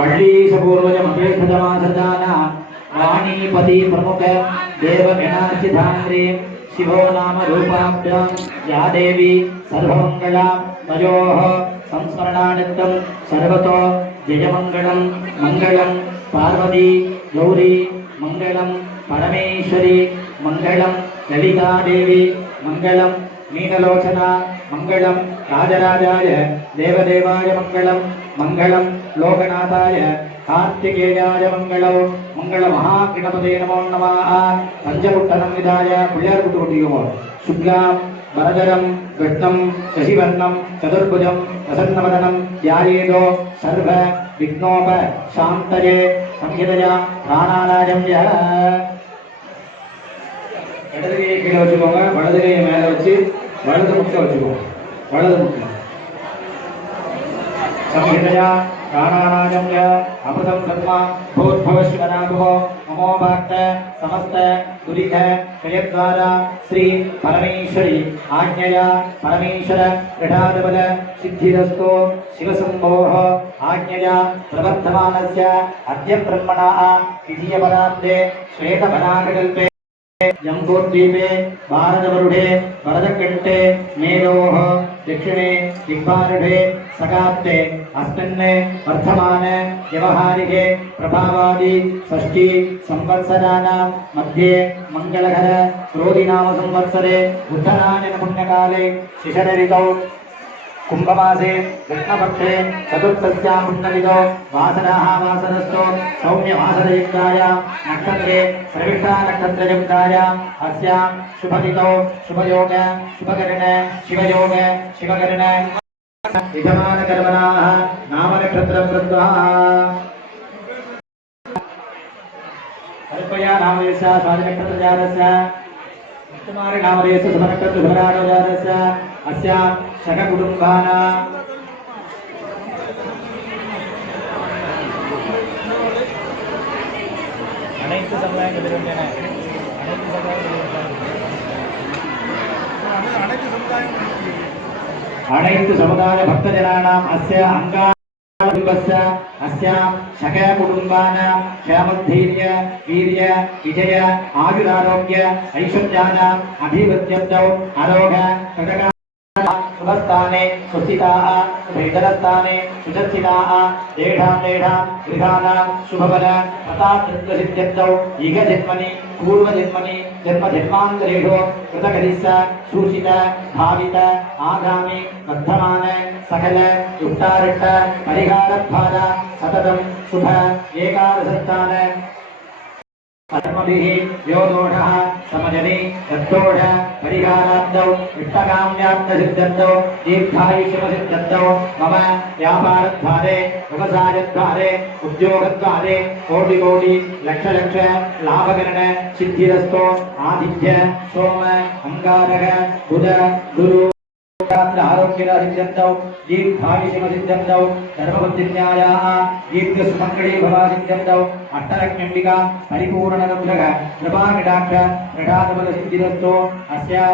వళ్ళీశపూర్వజమపేక్షజమాసదాన వాణీపతి ప్రముఖ దేవగణార్చిధాంగ్రీ శివో నామ రూపాభ్యాం యా దేవి సర్వమంగళాం తయోః సంస్మరణానిత్యం సర్వతో జయమంగళం మంగళం పార్వతీ గౌరీ మంగళం పరమేశ్వరి మంగళం లలితాదేవి మంగళం మీనలోచన మంగళం రాజరాజాయ దేవదేవాయ మంగళం மங்களம் லோகநாதாய கார்த்திகேயாய மங்களோ மங்கள மகாகிணபதே நமோ நம பஞ்சகுட்டனம் விதாய பிள்ளையார் குட்டு கொண்டிருக்கோம் சுக்லாம் வரதரம் விஷ்ணம் சசிவர்ணம் சதுர்புஜம் பிரசன்னவதனம் தியாயேதோ சர்வ விக்னோப சாந்தரே சம்ஹிதயா பிராணாராயம் யா இடது கையை கீழே வச்சுக்கோங்க வலது கையை மேலே வச்சு வலது முக்கியம் வச்சுக்கோங்க வலது முக்கியம் సంహితయా ప్రాణానాజమ్య అమృతం సత్మ భూద్భవశివనాభువ నమోభాక్త సమస్త దురిత క్షయద్వార శ్రీ పరమేశ్వరి ఆజ్ఞయా పరమేశ్వర గృఢాధిపద సిద్ధిరస్తో శివసంభోహ ఆజ్ఞయా ప్రవర్ధమానస్య అద్య బ్రహ్మణ విధీయపరాబ్దే శ్వేతఫలాకల్పే ಜಂಬೂದ್ವೀಪೆ ಭಾರತವರುಢೆ ಭರತಕಂಠೆ ಮೇಲೋಹ ದಕ್ಷಿಣೆ ದಿಗ್ಭಾರಢೆ ಸಕಾತ್ತೆ ಅಷ್ಟನ್ನೆ ವರ್ಧಮಾನ ವ್ಯವಹಾರಿಗೆ ಪ್ರಭಾವಾದಿ, ಷಷ್ಠಿ, ಸಂವತ್ಸರಾನ, ಮಧ್ಯೆ ಮಂಗಳಕರ ಕ್ರೋಧಿನಾಮ ಸಂವತ್ಸರೆ ಉತ್ತರಾಯಣ ಪುಣ್ಯಕಾಲೆ ಶಿಶರರಿತೌ కుంభమాసే కృష్ణపక్షే చతుర్థస్యాం పుష్ణవిదో వాసనాः వాసనస్థో సౌమ్యవాసనయుక్తాయ నక్షత్రే ప్రవిష్టా నక్షత్రయుక్తాయ అస్యాం శుభదితో శుభయోగ శుభకరణ శివయోగ శివకరణ యజమానకర్మణాः నామనక్షత్రం కృత్వా కల్పయా నామయస్య స్వామినక్షత్రజాతస్య स्वादिनक्षत्रजातस्य कुमारी नामधेयस्य सुभनक्षत्र सुभराजोजातस्य अस्यां शककुटुम्बानां அனைத்து சமுதாயங்களிலும் என அனைத்து சமுதாயங்களிலும் அனைத்து சமுதாயம் अनैत समुदाय भक्तजनानाम् కుటుంబస్య అస్యాం సకల కుటుంబానాం క్షేమధైర్య వీర్య విజయ ఆయురారోగ్య ఐశ్వర్యానాం అభివృద్ధ్యర్థౌ అరోగ కృతకా शुभस्थाने सुस्थिताः सुभैदरस्थाने सुचर्चिताः देढां देढां गृहाणां शुभफल प्रतापसिद्ध्यर्थौ इहजन्मनि पूर्वजन्मनि जन्मजन्मान्तरेषु कृतकरिस्स सूचित भावित आगामि वर्धमान सकल युक्तारिष्ट परिहारद्वार सततं शुभ एकादशस्थान कर्मभिः यो दोषः समजनि तद्दोष परिहारार्थौ इष्टकाम्यार्थसिद्ध्यर्थौ दीर्घायुष्यमसिद्ध्यर्थौ मम व्यापारद्वारे व्यवसायद्वारे उद्योगद्वारे कोटिकोटि लक्ष लक्ष लाभकरण सिद्धिरस्तो आदित्य सोम अङ्गारक बुध गुरु ಕ್ಷೇತ್ರ ಆರೋಗ್ಯದ ಸಿದ್ಧಂತೌ ದೀರ್ಘಾಯುಷಮ ಸಿದ್ಧಂತೌ ಧರ್ಮಬುದ್ಧಿನ್ಯಾಯ ದೀರ್ಘ ಸುಮಂಗಳೇ ಭವ ಸಿದ್ಧಂತೌ ಅಷ್ಟಲಕ್ಷ್ಮಿಂಬಿಕಾ ಪರಿಪೂರ್ಣ ಅನುಗ್ರಹ ಕೃಪಾ ಕಟಾಕ್ಷ ಪ್ರಟಾತಬಲ ಸಿದ್ಧಿರಸ್ತೋ ಅಸ್ಯ